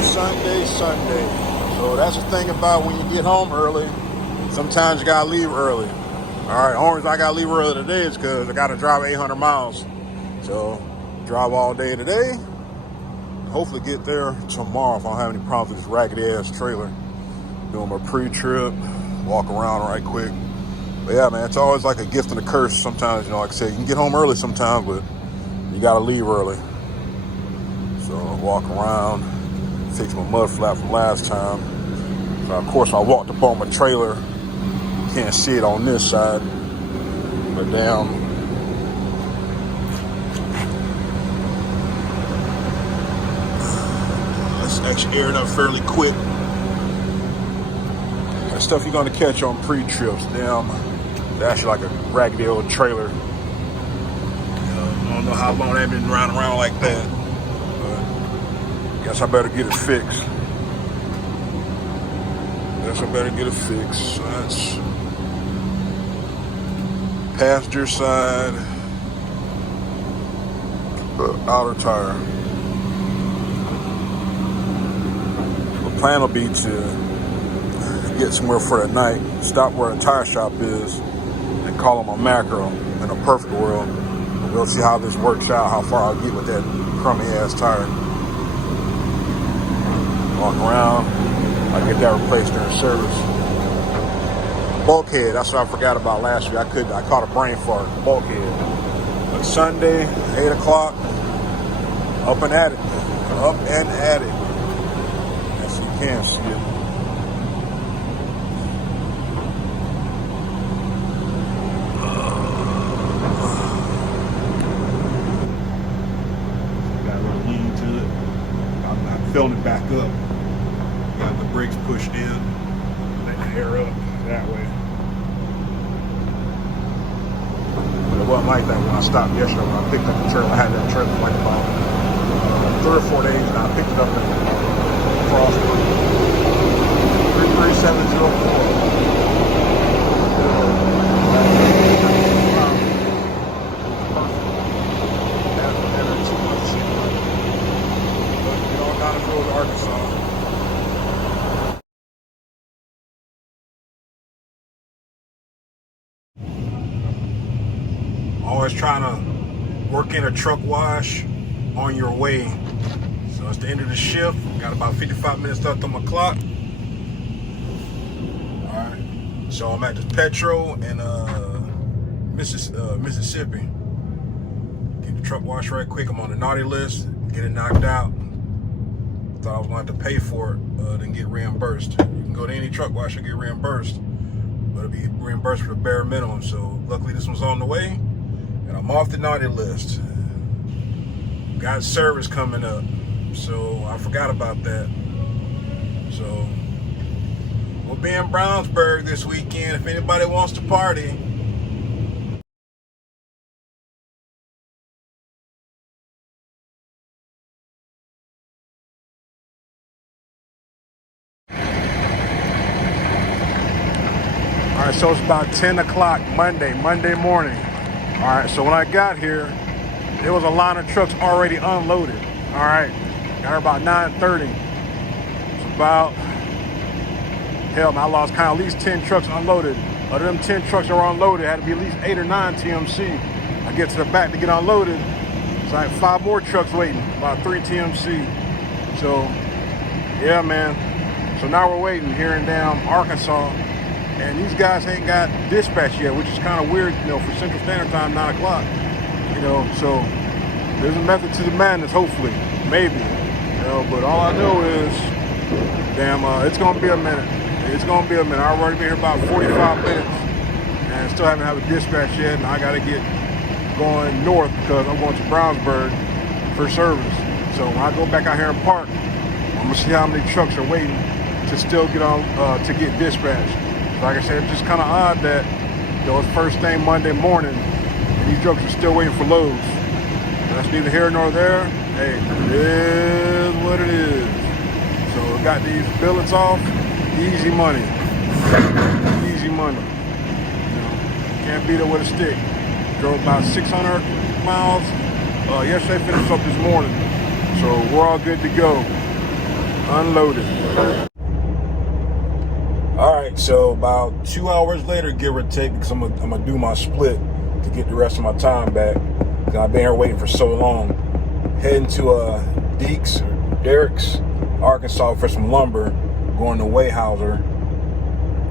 Sunday. So that's the thing about when you get home early. Sometimes you gotta leave early. All right, only reason I gotta leave early today is because I gotta drive 800 miles. So drive all day today. Hopefully get there tomorrow if I don't have any problems with this raggedy ass trailer. Doing my pre-trip, walk around right quick. But yeah, man, it's always like a gift and a curse. Sometimes, like I said, you can get home early sometimes, but you gotta leave early. So I walk around, fix my mud flap from last time. So of course I walked up on my trailer. Can't see it on this side, but damn. Let's actually air it up fairly quick. That stuff you're gonna catch on pre-trips. Damn, it's actually like a raggedy old trailer. I don't know how long they've been riding around like that, but guess I better get it fixed. So that's passenger side, outer tire. The plan will be to get somewhere for the night, stop where a tire shop is, and call on my macro. In a perfect world, we'll see how this works out, how far I'll get with that crummy ass tire. Walk around. I get that replaced during service. Bulkhead, that's what I forgot about last week. I caught a brain fart. Bulkhead. But Sunday, 8 o'clock, up and at it. Yes, you can see it. Got a little lean to it. I'm filling it back up. Got the brakes pushed in, let the air up that way. But it wasn't like that when I stopped yesterday. When I picked up the trailer, I had that trailer for like about 3 or 4 days, and I picked it up in Frostburg. 33704. Arkansas. Always trying to work in a truck wash on your way. So it's the end of the shift. Got about 55 minutes left on my clock. All right. So I'm at the Petro in Mississippi. Get the truck wash right quick. I'm on the naughty list. Get it knocked out. Thought I was going to have to pay for it, then get reimbursed. You can go to any truck wash and get reimbursed, but it'll be reimbursed for the bare minimum. So luckily this one's on the way, and I'm off the naughty list. Got service coming up, so I forgot about that. So we'll be in Brownsburg this weekend if anybody wants to party. All right, so it's about 10 o'clock Monday morning. All right, so when I got here, there was a line of trucks already unloaded. All right, got here about 9:30. It's about, hell, man, I lost count, at least 10 trucks unloaded. Of them 10 trucks that were unloaded, had to be at least 8 or 9 TMC. I get to the back to get unloaded. It's like 5 more trucks waiting, about 3 TMC. So, yeah, man. So now we're waiting here in damn Arkansas. And these guys ain't got dispatch yet, which is kind of weird, for Central Standard Time, 9 o'clock. So there's a method to the madness, hopefully, maybe. But all I know is, damn, it's gonna be a minute. I've already been here about 45 minutes, and still haven't had a dispatch yet. And I gotta get going north because I'm going to Brownsburg for service. So when I go back out here and park, I'm gonna see how many trucks are waiting to still get on to get dispatched. Like I said, it's just kind of odd that it's first thing Monday morning and these trucks are still waiting for loads. That's neither here nor there. Hey, it is what it is. So we got these billets off, easy money. Can't beat it with a stick. Drove about 600 miles. Yesterday finished up this morning. So we're all good to go. unloaded. All right, so about 2 hours later, give or take, because I'm gonna do my split to get the rest of my time back, because I've been here waiting for so long. Heading to Derek's, Arkansas for some lumber, going to Weyerhaeuser.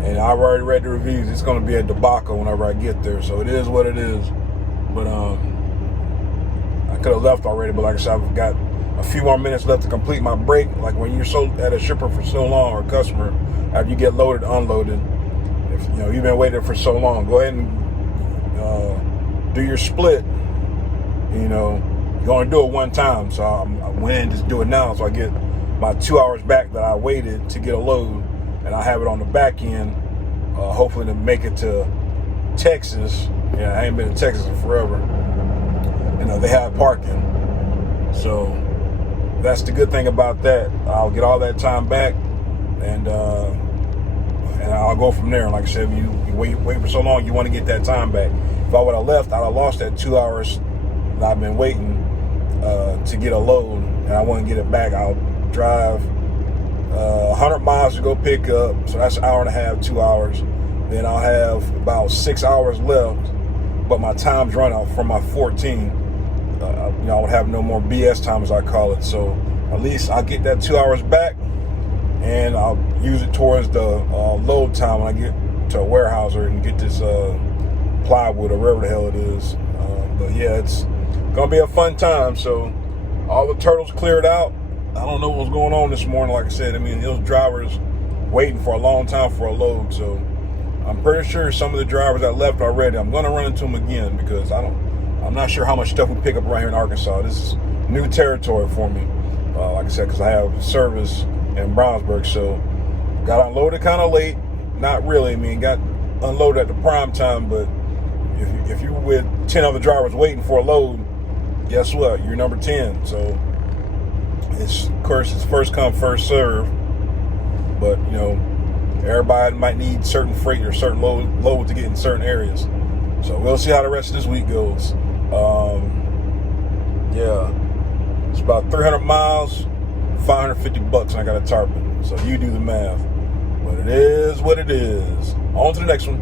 And I've already read the reviews. It's going to be a debacle whenever I get there. So it is what it is. But I could have left already. But like I said, I've got a few more minutes left to complete my break. Like when you're so at a shipper for so long, or a customer, after you get loaded, unloaded, if you've been waiting for so long, go ahead and do your split. You're going to do it one time. So I went in and just do it now. So I get my 2 hours back that I waited to get a load. And I have it on the back end, hopefully to make it to Texas. Yeah, I ain't been to Texas in forever. They have parking. So that's the good thing about that. I'll get all that time back, and I'll go from there. Like I said, you wait for so long, you want to get that time back. If I would have left, I'd have lost that 2 hours that I've been waiting to get a load, and I want to get it back. I'll drive 100 miles to go pick up, so that's an hour and a half, 2 hours. Then I'll have about 6 hours left, but my time's run out from my 14. I would have no more BS time, as I call it. So at least I'll get that 2 hours back, and I'll use it towards the load time when I get to a Weyerhaeuser and get this plywood or wherever the hell it is. But yeah, it's gonna be a fun time. So all the turtles cleared out. I don't know what was going on this morning. Like I said, those drivers waiting for a long time for a load. So I'm pretty sure some of the drivers that left already, I'm going to run into them again, because I'm not sure how much stuff we pick up right here in Arkansas. This is new territory for me. Like I said, because I have service in Brownsburg. So got unloaded kind of late. Not really. Got unloaded at the prime time. But if you're with 10 other drivers waiting for a load, guess what? You're number 10. So of course, it's first come, first serve. But, everybody might need certain freight or certain load to get in certain areas. So we'll see how the rest of this week goes. Yeah, it's about 300 miles, $550, and I got a tarpon. So you do the math. But it is what it is. On to the next one.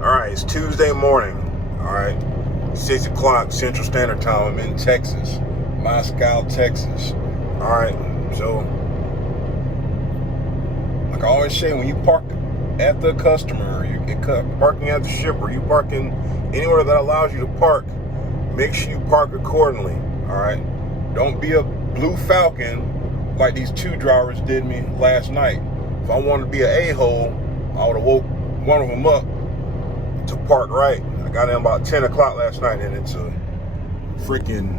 All right, it's Tuesday morning. All right, 6 o'clock Central Standard Time. I'm in Texas, Moscow, Texas. All right, so like I always say, when you park at the customer, you parking at the shipper, you parking anywhere that allows you to park, make sure you park accordingly. All right, don't be a blue falcon like these two drivers did me last night. If I wanted to be an a-hole, I would have woke one of them up to park right. I got in about 10 o'clock last night, and it's a freaking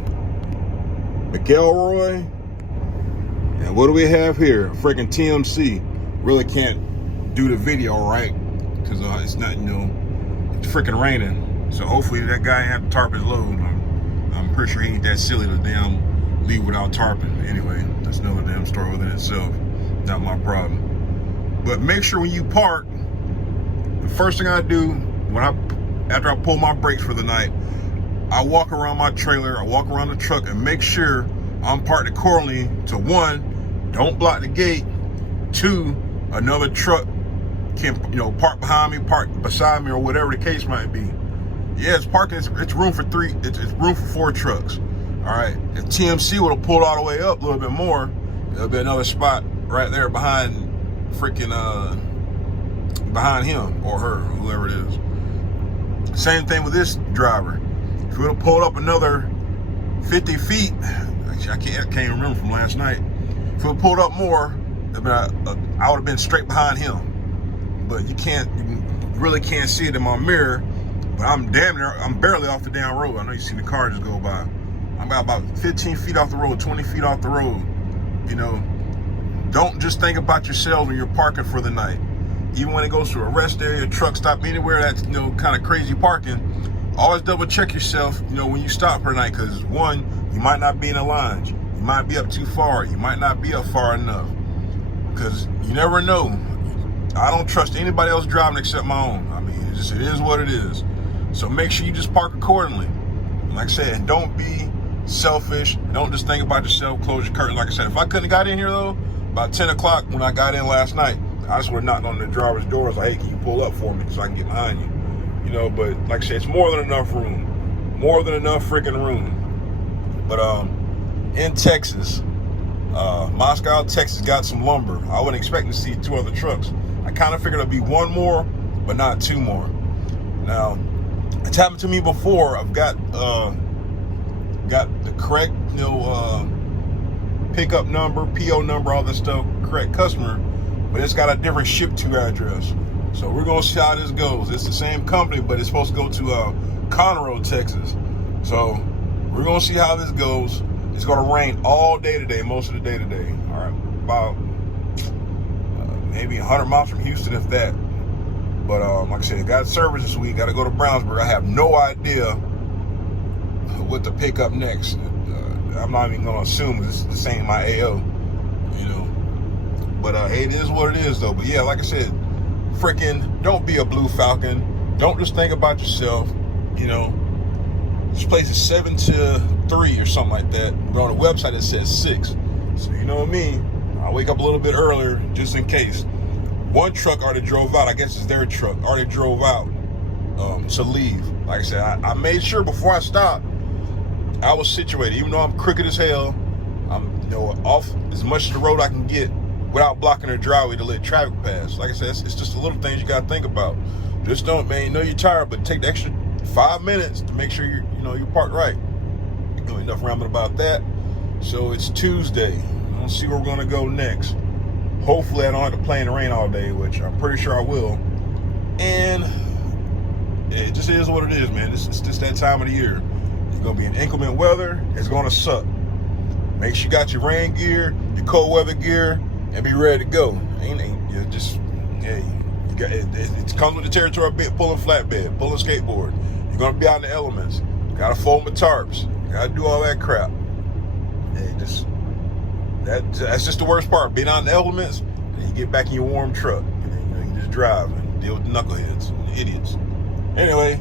McElroy. And what do we have here? A freaking TMC. Really can't do the video right because it's not, it's freaking raining. So hopefully that guy ain't have to tarp his load. I'm pretty sure he ain't that silly to damn leave without tarping. Anyway, that's another damn story within itself. Not my problem. But make sure when you park, the first thing I do after I pull my brakes for the night, I walk around my trailer, I walk around the truck, and make sure I'm parked accordingly to, one, don't block the gate, two, another truck can park behind me, park beside me, or whatever the case might be. Yeah, it's parking. It's room for three. It's room for 4 trucks. All right. If TMC would have pulled all the way up a little bit more, there'll be another spot right there behind behind him or her, whoever it is. Same thing with this driver. If we would have pulled up another 50 feet, actually I can't even remember from last night. If we would have pulled up more, I would have been straight behind him. But you really can't see it in my mirror. But I'm barely off the damn road. I know you see the car just go by. I'm about 15 feet off the road, 20 feet off the road. Don't just think about yourself when you're parking for the night. Even when it goes to a rest area, truck stop, anywhere that's kind of crazy parking, always double check yourself, when you stop for the night, because one, you might not be in a line, you might be up too far, you might not be up far enough, because you never know. I don't trust anybody else driving except my own. I mean, it is what it is. So make sure you just park accordingly. Like I said, don't be selfish. Don't just think about yourself. Close your curtain. Like I said, if I couldn't have got in here though, about 10 o'clock when I got in last night, I just would have knocked on the driver's door. I was like, hey, can you pull up for me so I can get behind you? You know, but like I said, it's more than enough room. More than enough freaking room. But in Texas, Moscow, Texas got some lumber. I wasn't expecting to see 2 other trucks. I kind of figured it'd be 1 more, but not 2 more. Now, it's happened to me before. I've got the correct, pickup number, PO number, all this stuff, correct customer, but it's got a different ship to address. So we're gonna see how this goes. It's the same company, but it's supposed to go to Conroe, Texas. So we're gonna see how this goes. It's gonna rain all day today, most of the day today. All right, about maybe 100 miles from Houston, if that. But like I said, got service this week. Got to go to Brownsburg. I have no idea what to pick up next. I'm not even gonna assume it's the same my AO, you know. But hey, it is what it is, though. But yeah, like I said, freaking don't be a Blue Falcon. Don't just think about yourself. You know, this place is 7 to 3 or something like that. But on the website it says 6. So you know what I mean. I wake up a little bit earlier just in case. One truck already drove out. I guess it's their truck. Already drove out to leave. Like I said, I made sure before I stopped, I was situated. Even though I'm crooked as hell, I'm off as much of the road I can get without blocking their driveway to let traffic pass. Like I said, it's just the little things you gotta think about. Just don't, man. You know you're tired, but take the extra 5 minutes to make sure you're parked right. Enough rambling about that. So it's Tuesday. Let's see where we're gonna go next. Hopefully I don't have to play in the rain all day, which I'm pretty sure I will. And it just is what it is, man. It's just that time of the year. It's gonna be an inclement weather. It's gonna suck. Make sure you got your rain gear, your cold weather gear, and be ready to go. It comes with the territory of pulling flatbed, pulling skateboard. You're gonna be out in the elements. Gotta fold my tarps. Gotta do all that crap. Hey, that's just the worst part. Being out in the elements, and you get back in your warm truck, and then, you can just drive and deal with the knuckleheads and the idiots. Anyway,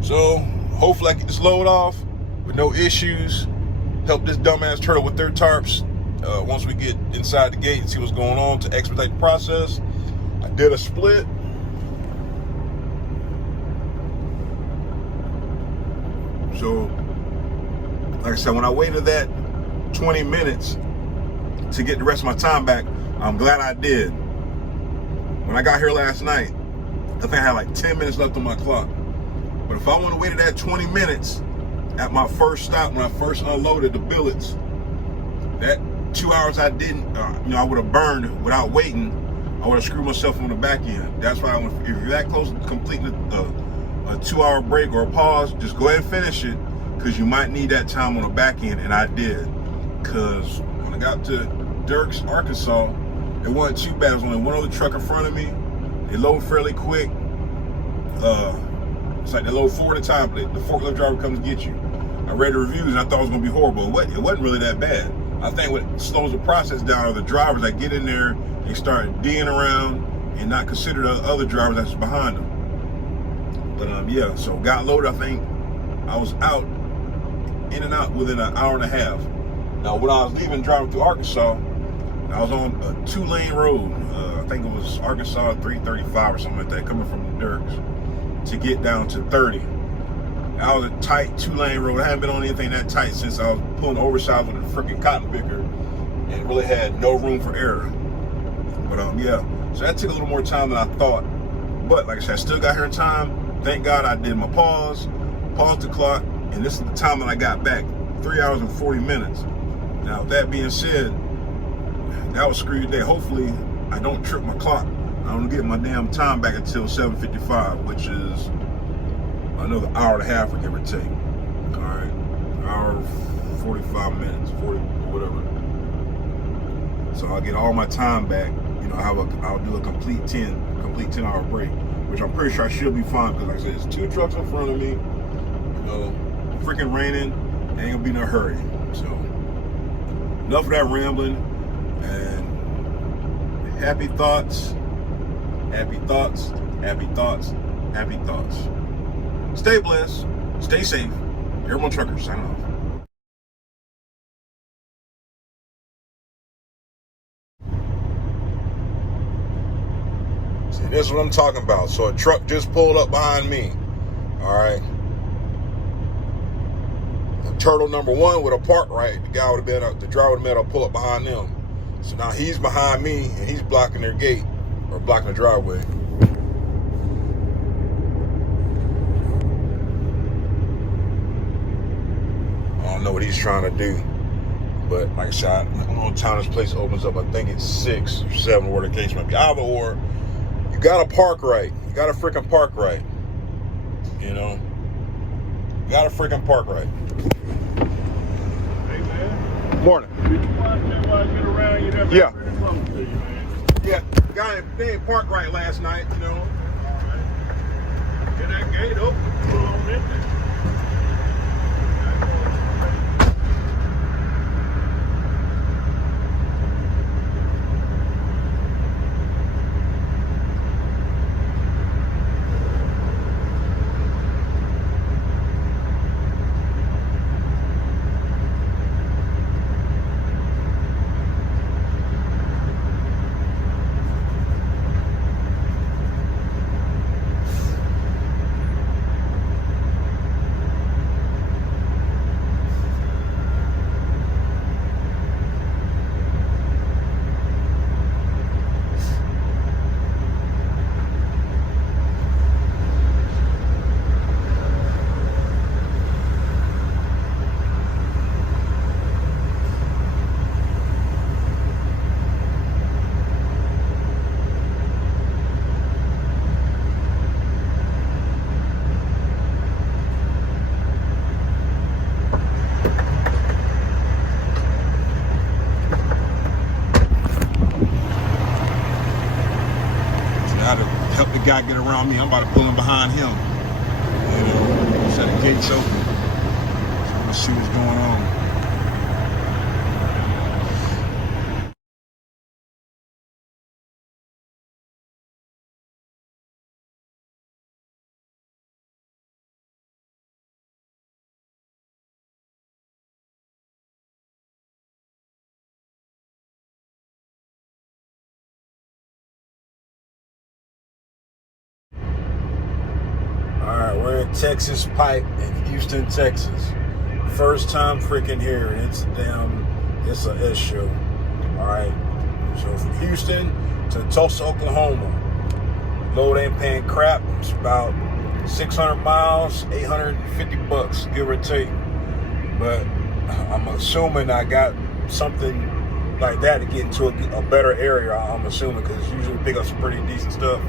so hopefully I get this load off with no issues. Help this dumbass turtle with their tarps. Once we get inside the gate and see what's going on to expedite the process. I did a split. So, like I said, when I waited that 20 minutes to get the rest of my time back, I'm glad I did. When I got here last night, I think I had like 10 minutes left on my clock. But if I would have waited that 20 minutes at my first stop when I first unloaded the billets, that 2 hours I didn't, I would have burned without waiting. I would have screwed myself on the back end. That's why if you're that close to completing a 2-hour break or a pause, just go ahead and finish it, because you might need that time on the back end, and I did. Because when I got to Dirks, Arkansas, it wasn't too bad. There was only one other truck in front of me. They load fairly quick. It's like they load 4 at a time. The forklift driver comes to get you. I read the reviews and I thought it was going to be horrible. It wasn't really that bad. I think what slows the process down are the drivers that get in there and start D'ing around and not consider the other drivers that's behind them. But yeah, so got loaded. I think I was out, in and out within an hour and a half. Now, when I was leaving, driving through Arkansas, I was on a 2-lane road. I think it was Arkansas 335 or something like that, coming from the Dirks to get down to 30. I was a tight 2-lane road. I haven't been on anything that tight since I was pulling oversized with a freaking cotton picker and really had no room for error. But yeah, so that took a little more time than I thought. But like I said, I still got here in time. Thank God I did my paused the clock, and this is the time that I got back, 3 hours and 40 minutes. Now, with that being said, that was screwed day. Hopefully, I don't trip my clock. I don't get my damn time back until 7:55, which is another hour and a half, or give or take. All right, hour 45 minutes, 40, whatever. So I'll get all my time back. I'll do a complete 10-hour break, which I'm pretty sure I should be fine, because like I said, there's 2 trucks in front of me. Freaking raining, ain't gonna be no hurry. So enough of that rambling, and happy thoughts, Happy thoughts, happy thoughts, happy thoughts. Stay blessed, stay safe. Airborne Trucker, signing off. See, this is what I'm talking about. So a truck just pulled up behind me. All right. Turtle number one would have parked right. The guy would have been, the driver would have been able to pull up behind them. So now he's behind me and he's blocking their gate or blocking the driveway. I don't know what he's trying to do. But like I said, I don't know what time this place opens up. I think it's 6 or 7, where the case might be. Either or, you gotta park right. You gotta freaking park right. You know? You gotta freaking park right. Hey man. Morning. Did you watch that while I get around you? That Yeah. pretty close to you, man. Yeah, guy, they ain't parked right last night, you know. Alright. Get that gate open, pull on in there. Help the guy get around me. I'm about to pull him behind him. You know, so the gate's open. So I'm gonna see what's going on. All right, we're at Texas Pipe in Houston, Texas. First time freaking here, and it's a S show. All right, so from Houston to Tulsa, Oklahoma. Load ain't paying crap. It's about 600 miles, $850, give or take. But I'm assuming I got something like that to get into a better area. I'm assuming, because usually we pick up some pretty decent stuff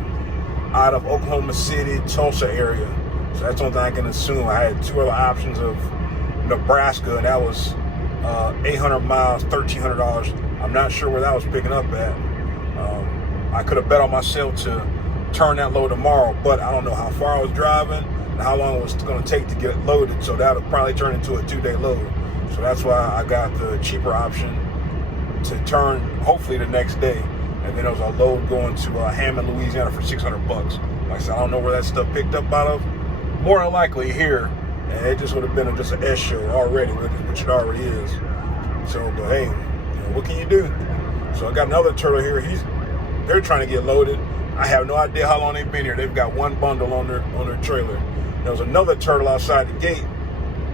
out of Oklahoma City, Tulsa area. So that's the only thing I can assume. I had 2 other options of Nebraska, and that was 800 miles, $1,300. I'm not sure where that was picking up at. I could have bet on myself to turn that load tomorrow, but I don't know how far I was driving and how long it was going to take to get it loaded. So that would probably turn into a 2-day load. So that's why I got the cheaper option to turn hopefully the next day. And then there was a load going to Hammond, Louisiana for $600. Like I said, I don't know where that stuff picked up out of. More than likely here, and it just would have been just an S show already, which it already is. So, but hey, you know, what can you do? So I got another turtle here. They're trying to get loaded. I have no idea how long they've been here. They've got one bundle on their trailer. There was another turtle outside the gate.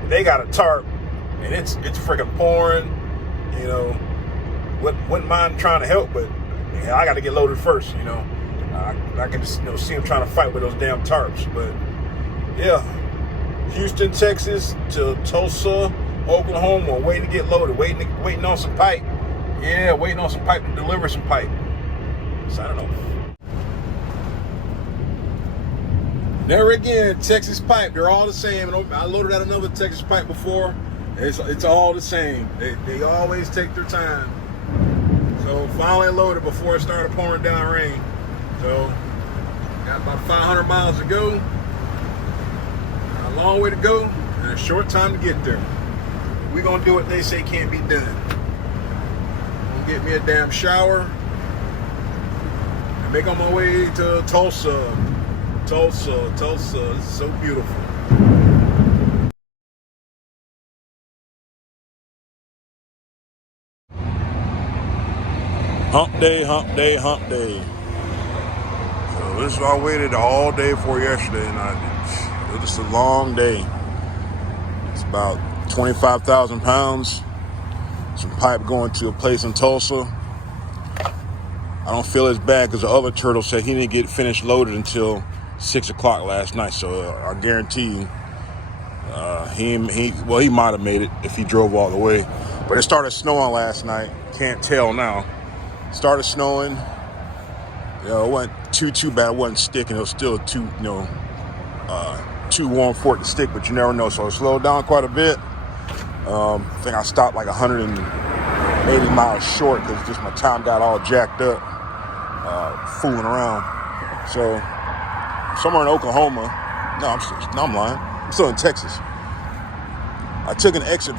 They got a tarp, and it's freaking pouring. You know, wouldn't mind trying to help, but yeah, I got to get loaded first. You know, I can just see them trying to fight with those damn tarps. But yeah, Houston, Texas to Tulsa, Oklahoma, waiting to get loaded, waiting on some pipe. Yeah, waiting on some pipe to deliver some pipe. So I don't know. Never again, Texas Pipe. They're all the same. I loaded out another Texas Pipe before. It's all the same. They always take their time. So finally loaded before it started pouring down rain. So got about 500 miles to go. A long way to go and a short time to get there. We're gonna do what they say can't be done. I'm gonna get me a damn shower. Make on my way to Tulsa. Tulsa. It's so beautiful. Hump day. So this is what I waited all day for yesterday, and it was just a long day. It's about 25,000 pounds. Some pipe going to a place in Tulsa. I don't feel as bad because the other turtle said he didn't get finished loaded until 6 o'clock last night. So I guarantee you, he might have made it if he drove all the way. But it started snowing last night. Can't tell now. Started snowing. It wasn't too bad. It wasn't sticking. It was still too warm for it to stick, but you never know. So it slowed down quite a bit. I think I stopped like 180 miles short because just my time got all jacked up, fooling around. So somewhere in Oklahoma. No, I'm lying. I'm still in Texas. I took an exit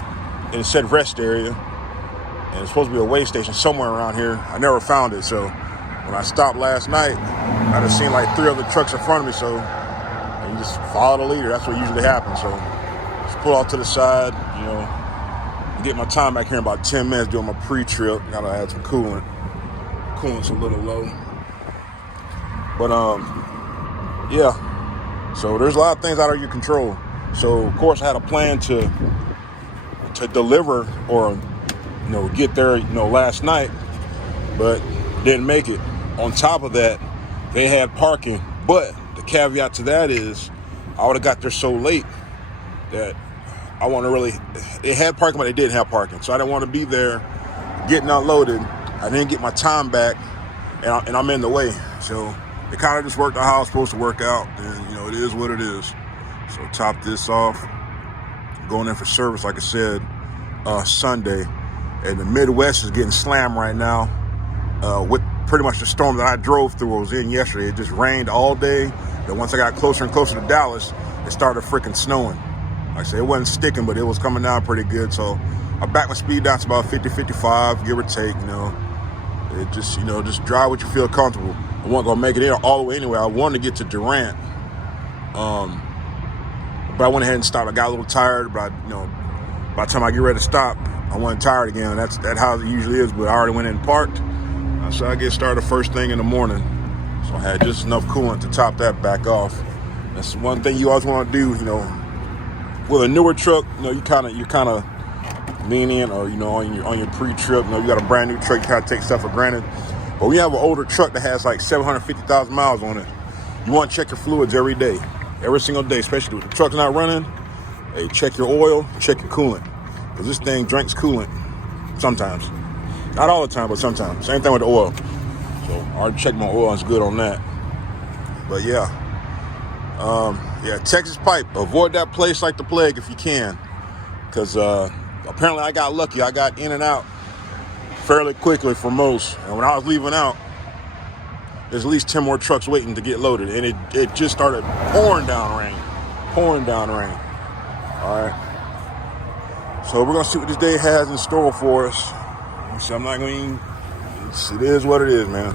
and it said rest area, and it's supposed to be a way station somewhere around here. I never found it. So when I stopped last night, I just seen like 3 other trucks in front of me. So you just follow the leader. That's what usually happens. So just pull off to the side, get my time back here in about 10 minutes doing my pre-trip. Gotta add some coolant. Coolant's a little low. But yeah. So there's a lot of things out of your control. So of course I had a plan to deliver or get there last night, but didn't make it. On top of that, they had parking, but the caveat to that is I would have got there so late that they had parking, but they didn't have parking. So I didn't want to be there getting unloaded. I didn't get my time back, and I'm in the way. So it kind of just worked out how it's supposed to work out. And, it is what it is. So top this off. Going in for service, like I said, Sunday. And the Midwest is getting slammed right now with pretty much the storm that I drove through. I was in yesterday. It just rained all day. Then once I got closer and closer to Dallas, it started freaking snowing. Like I said, it wasn't sticking, but it was coming down pretty good. So I backed my speed down to about 50, 55, give or take. It just drive what you feel comfortable. I wasn't gonna make it in all the way anyway. I wanted to get to Durant, but I went ahead and stopped. I got a little tired, but by the time I get ready to stop, I wasn't tired again. That's how it usually is. But I already went in and parked, so I get started first thing in the morning. So I had just enough coolant to top that back off. That's one thing you always want to do, with a newer truck. You're kind of lenient, or on your pre-trip. You got a brand new truck, you kind of take stuff for granted. But when you have an older truck that has like 750,000 miles on it, you want to check your fluids every day, every single day, especially if the truck's not running. Hey, check your oil, check your coolant, because this thing drinks coolant sometimes. Not all the time, but sometimes. Same thing with the oil. So I already checked my oil, and it's good on that. But yeah, Texas Pipe. Avoid that place like the plague if you can, because apparently I got lucky. I got in and out fairly quickly for most. And when I was leaving out, there's at least 10 more trucks waiting to get loaded. And it just started pouring down rain. All right. So we're going to see what this day has in store for us. So I'm not going to it is what it is, man.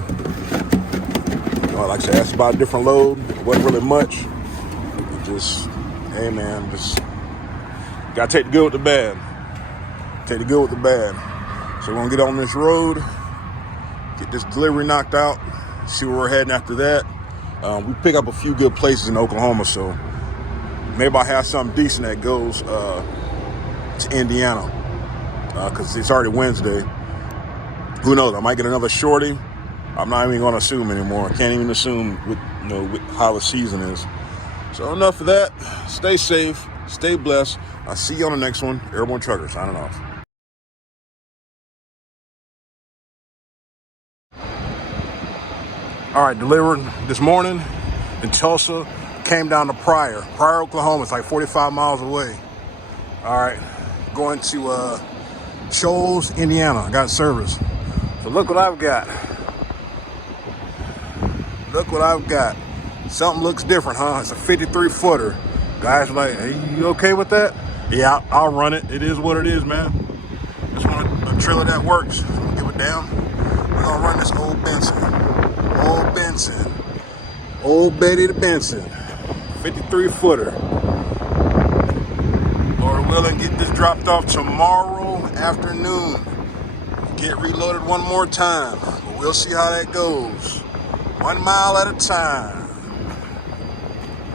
Like I said, that's about a different load. It wasn't really much. It just, hey, man, just got to take the good with the bad. Take the good with the bad. So we're going to get on this road, get this delivery knocked out, see where we're heading after that. We pick up a few good places in Oklahoma, so maybe I'll have something decent that goes to Indiana, because it's already Wednesday. Who knows? I might get another shorty. I'm not even going to assume anymore. I can't even assume with how the season is. So enough of that. Stay safe. Stay blessed. I'll see you on the next one. Airborne Trucker signing off. All right, delivered this morning in Tulsa. Came down to Pryor, Oklahoma. It's like 45 miles away. All right, going to Shoals, Indiana. I got service. So look what I've got. Look what I've got. Something looks different, huh? It's a 53-footer. Guys are like, hey, you okay with that? Yeah, I'll run it. It is what it is, man. Just want a trailer that works. I don't give a damn. We're gonna run this old Benson. Old Benson. Old Betty the Benson. 53 footer. Lord willing, get this dropped off tomorrow afternoon. Get reloaded one more time. But we'll see how that goes. 1 mile at a time.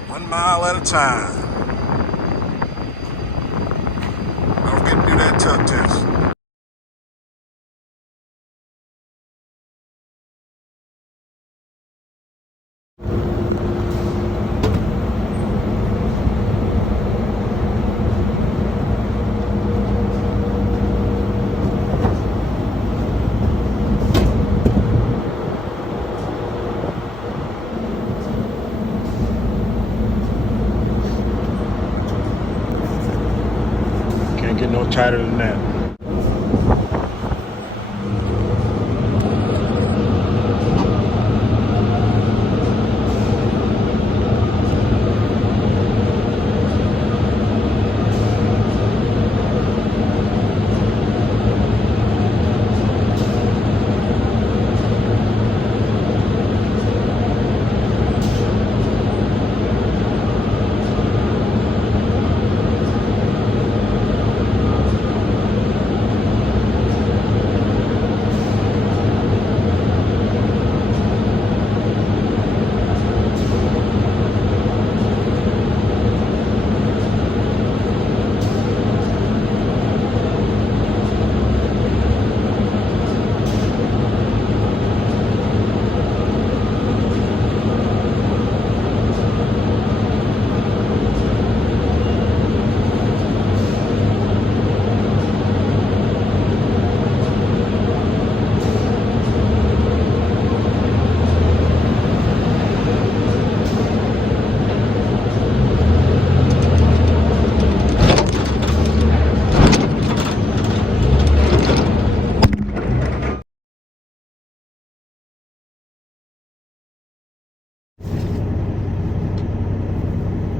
1 mile at a time. Don't forget to do that tug test. Can't get no tighter than that.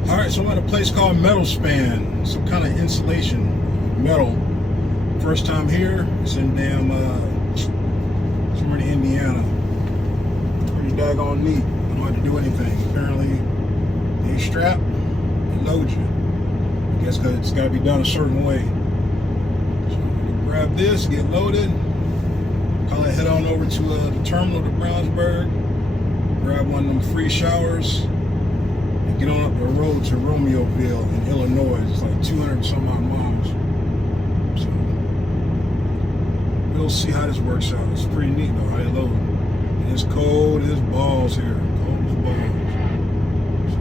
Alright, so I'm at a place called Metal Span, some kind of insulation metal. First time here, it's in damn somewhere in Indiana. Pretty daggone neat. I don't have to do anything. Apparently, they strap and load you. I guess because it's got to be done a certain way. So you grab this, get loaded, probably head on over to the terminal to Brownsburg, grab one of them free showers, and get on up the road to Romeoville in Illinois. It's like 200 and some odd miles. So we'll see how this works out. It's pretty neat though, how they load. And it's cold as balls here. Cold as balls. So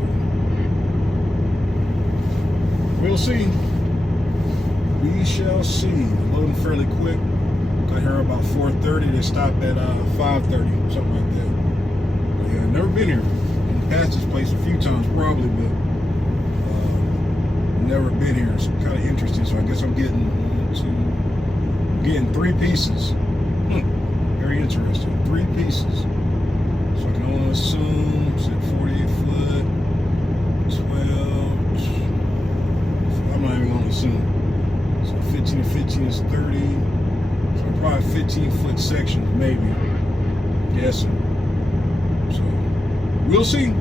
we'll see. We shall see. Loading fairly quick. Got here about 4:30. They stopped at 5:30, something like that. But yeah, I've never been here. Passed this place a few times probably, but never been here. It's kind of interesting. So I guess I'm getting three pieces. Very interesting. 3 pieces. So I can only assume it's at 48 foot, 12. I'm not even gonna assume. So 15 and 15 is 30. So probably 15-foot sections, maybe. I'm guessing. So we'll see.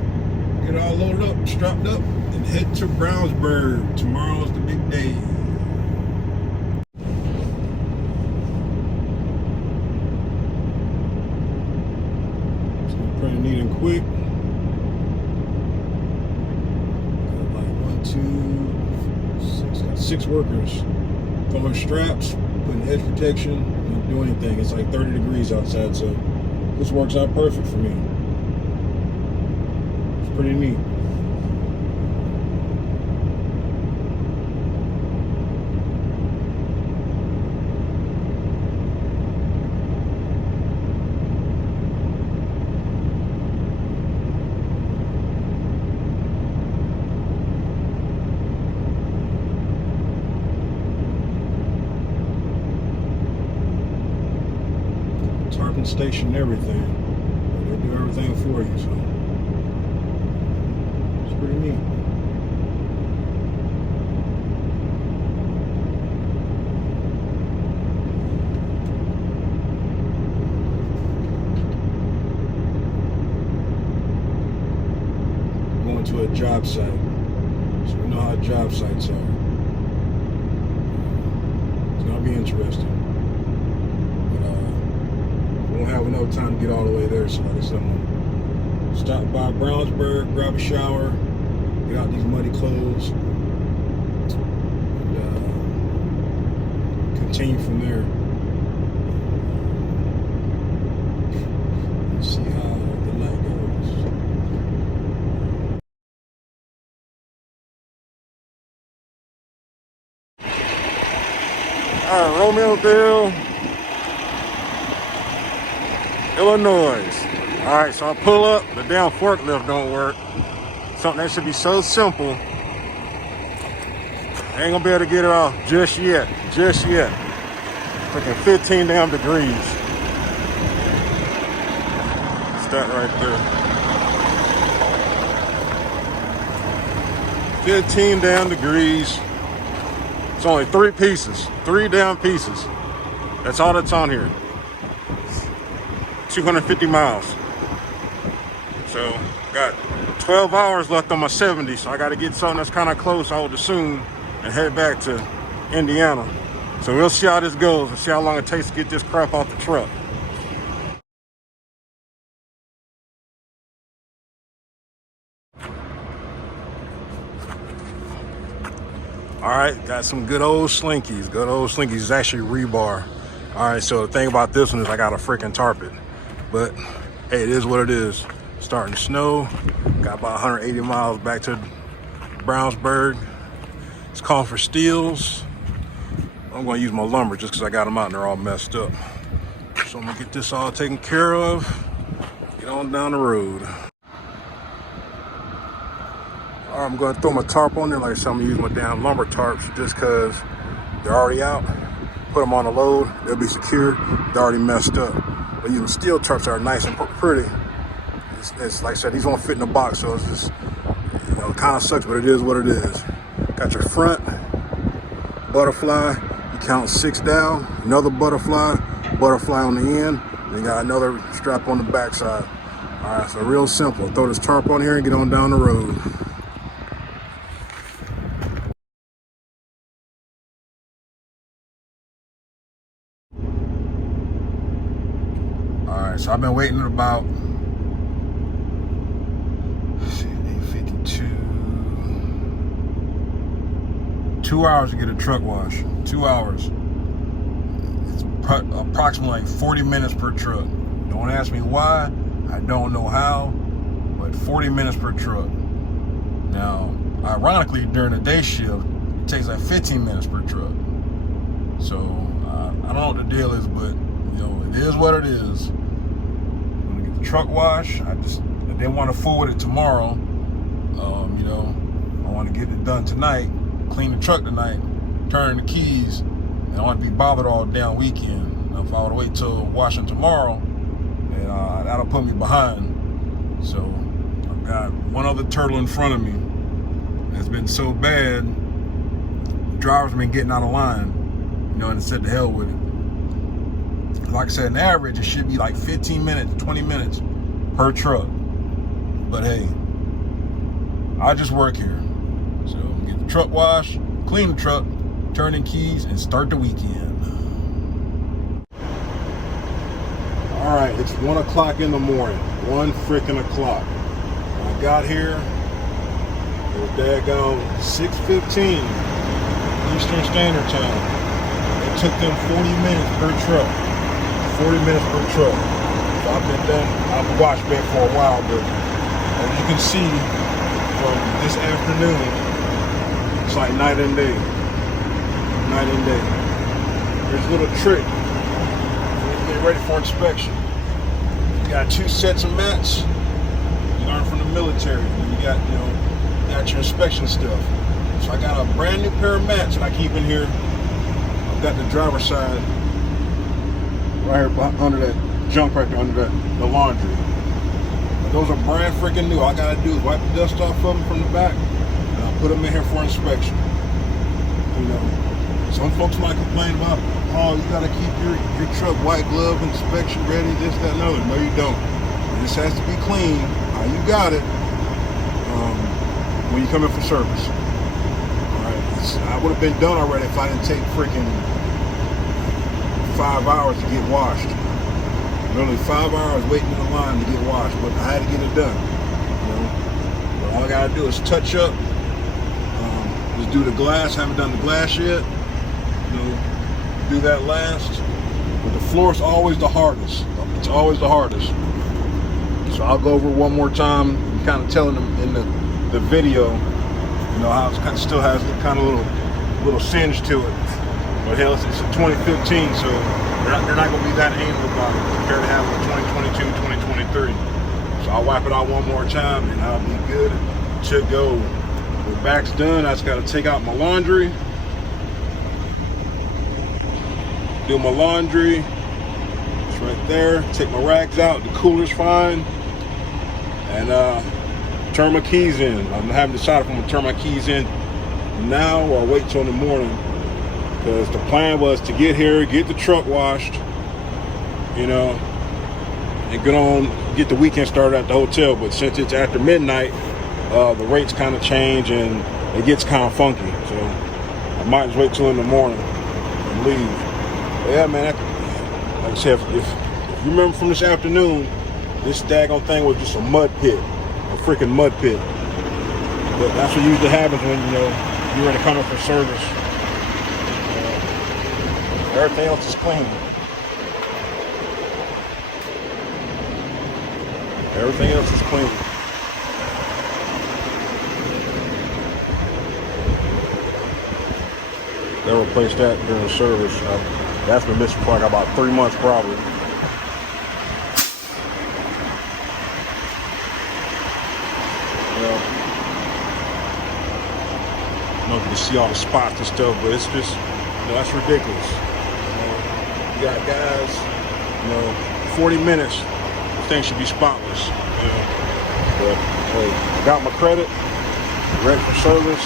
Get it all loaded up, strapped up, and head to Brownsburg. Tomorrow's the big day. So pretty neat and quick. Got like 6 workers. Throwing straps, putting edge protection, don't do anything. It's like 30 degrees outside, so this works out perfect for me. Pretty neat. Tarpon station and everything. They do everything for you, so pretty neat. to a job site. So we know how job sites are. It's gonna be interesting. But we won't have enough time to get all the way there, so like I said, I'm gonna stop by Brownsburg, grab a shower, get out these muddy clothes, and continue from there. Let's see how the night goes. All right, Romeoville, Illinois. All right, so I pull up, the damn forklift don't work. Something that should be so simple. Ain't gonna be able to get it off just yet, Freaking 15 damn degrees. That right there. 15 damn degrees. It's only 3 pieces. 3 damn pieces. That's all that's on here. 250 miles. So, got 12 hours left on my 70, so I got to get something that's kind of close, I would assume, and head back to Indiana. So we'll see how this goes and see how long it takes to get this crap off the truck. All right, got some good old Slinkies. Good old Slinkies. It's actually rebar. All right, so the thing about this one is I got to freaking tarp it. But, hey, it is what it is. Starting to snow. Got about 180 miles back to Brownsburg. It's calling for steels. I'm going to use my lumber just because I got them out and they're all messed up. So I'm going to get this all taken care of. Get on down the road. All right, I'm going to throw my tarp on there. Like I said, I'm going to use my damn lumber tarps just because they're already out. Put them on the load. They'll be secure. They're already messed up. But using steel tarps that are nice and pretty. It's like I said, these won't fit in the box, so it's just, it kind of sucks, but it is what it is. Got your front butterfly. You count 6 down. Another butterfly on the end. And you got another strap on the back side. All right, so real simple. Throw this tarp on here and get on down the road. All right, so I've been waiting about 2 hours to get a truck wash. 2 hours. It's approximately like 40 minutes per truck. Don't ask me why. I don't know how, but 40 minutes per truck. Now, ironically, during the day shift, it takes like 15 minutes per truck. So I don't know what the deal is, but it is what it is. I'm gonna get the truck wash. I didn't want to fool with it tomorrow. I want to get it done tonight. Clean the truck tonight, turn the keys, and I don't want to be bothered all damn weekend. Now, if I would wait till washing tomorrow, and that'll put me behind. So I've got one other turtle in front of me. It's been so bad, drivers have been getting out of line, and said to hell with it. Like I said, on average, it should be like 15 minutes, 20 minutes per truck. But hey, I just work here. So get the truck wash, clean the truck, turn in keys, and start the weekend. All right, it's 1 o'clock in the morning. 1 freaking o'clock. When I got here, it was daggone 6:15 Eastern Standard Time. It took them 40 minutes per truck. 40 minutes per truck. So I've watched back for a while, but as you can see from this afternoon, it's like night and day. Night and day. Here's a little trick. Get ready for inspection. You got 2 sets of mats. You learn from the military. And you got, got your inspection stuff. So I got a brand new pair of mats that I keep in here. I've got the driver's side right here under that junk right there, under the laundry. But those are brand freaking new. All I gotta do is wipe the dust off of them from the back, and I'll put them in here for inspection. Some folks might complain about, you gotta keep your truck white glove inspection ready, this, that, and other. No, you don't. It just has to be clean. You got it. when you come in for service. All right, I would have been done already if I didn't take freaking 5 hours to get washed. Literally 5 hours waiting in the line to get washed, but I had to get it done. You know, but all I gotta do is touch up. Just do the glass. Haven't done the glass yet. You know, do that last. But the floor is always the hardest. It's always the hardest. So I'll go over it one more time. I'm kind of telling them in the video, you know, how it kind of still has the kind of little singe to it. But hell, it's a 2015, so they're not going to be that anal about it compared to having a 2022, 2023. So I'll wipe it out one more time, and I'll be good to go. The back's done. I just got to take out my laundry. Do my laundry. It's right there. Take my rags out. The cooler's fine. And turn my keys in. I haven't decided if I'm going to turn my keys in now or wait till in the morning. Because the plan was to get here, get the truck washed, you know, and get the weekend started at the hotel. But since it's after midnight, the rates kind of change and it gets kind of funky. So I might just wait till in the morning and leave. But yeah, man, like I said, if you remember from this afternoon, this daggone thing was just a mud pit, a freaking mud pit. But that's what usually happens when, you know, you're ready to come in for service. Everything else is clean. Everything else is clean. They replaced that during the service. That's been missing for like about 3 months probably. I don't know if you can see all the spots and stuff, but it's just, you know, that's ridiculous. You got guys, you know, 40 minutes, the thing should be spotless. You know? But hey, I got my credit, ready for service.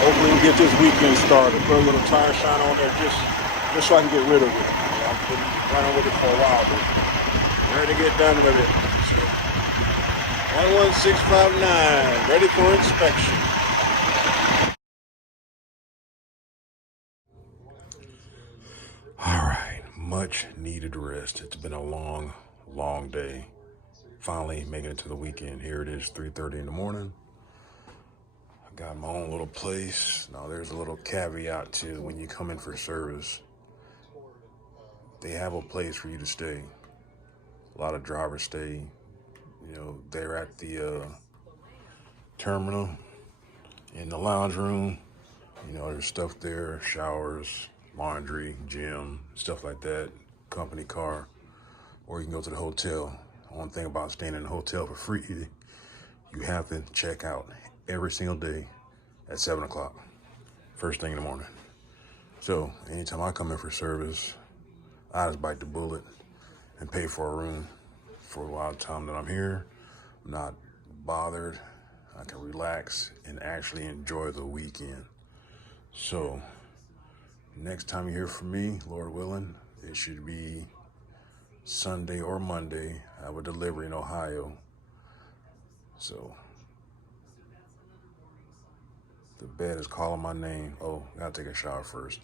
Hopefully we get this weekend started. Put a little tire shine on there just so I can get rid of it. I've been running with it for a while, but ready to get done with it. So, 11659, ready for inspection. All right, much needed rest. It's been a long, long day. Finally making it to the weekend. Here it is, 3:30 in the morning. I got my own little place. Now there's a little caveat to when you come in for service. They have a place for you to stay. A lot of drivers stay, you know, they're at the terminal, in the lounge room. You know, there's stuff there, showers, laundry, gym, stuff like that, company car, or you can go to the hotel. One thing about staying in a hotel for free, you have to check out every single day at 7 o'clock, first thing in the morning. So anytime I come in for service, I just bite the bullet and pay for a room for a while time that I'm here. I'm not bothered. I can relax and actually enjoy the weekend. So next time you hear from me, Lord willing, it should be Sunday or Monday. I have a delivery in Ohio. So the bed is calling my name. Oh, I gotta take a shower first.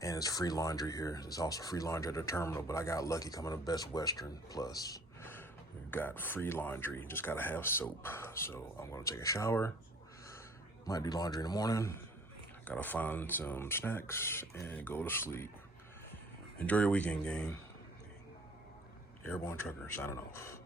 And it's free laundry here. There's also free laundry at the terminal, but I got lucky coming to Best Western Plus. We've got free laundry, just gotta have soap. So I'm gonna take a shower. Might do laundry in the morning. Gotta find some snacks and go to sleep. Enjoy your weekend, gang. Airborne Trucker signing off.